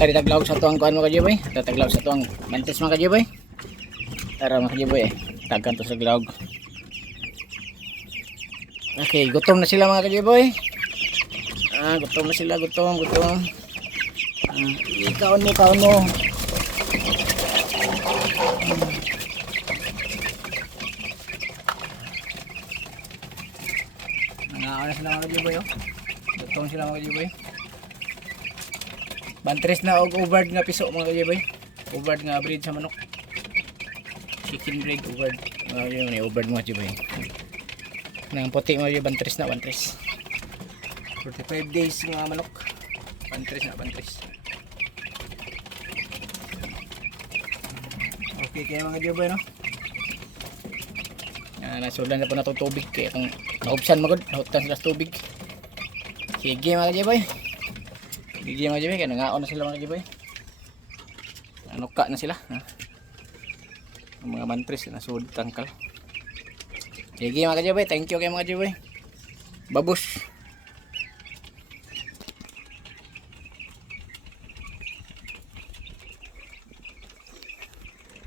Tari taglaw sa tuang kuan mga kajiboy. Taglaw sa tuang mantis mga kajiboy. Tara mga kajiboy tagkan to sa glawg. Okay, gutom na sila mga kajiboy. Gutom na sila, gutom. Ikaw mo. Nangaon na sila mga kajiboy oh. Gutom sila mga kajiboy. Bantres na og overd nga piso mga kajiboy. Overd nga breed sa manok. Chicken breed overd. Yun ni overd mga kajiboy. Nang puti mga kajiboy, bantres na bantres. 45 days mga manok. Bantres na bantres. Okay kaya mga kajiboy no. Nasulan na po na itong tubig kaya kung naubsan magod, naubsan sila sa tubig. Sige mga kajiboy. Sige mga kajiboy, kaya nangaon na sila mga kajiboy. Nanuka na sila. Ang mga mantris, nasud tangkal. Sige mga kajiboy, thank you kay mga kajiboy. Babus.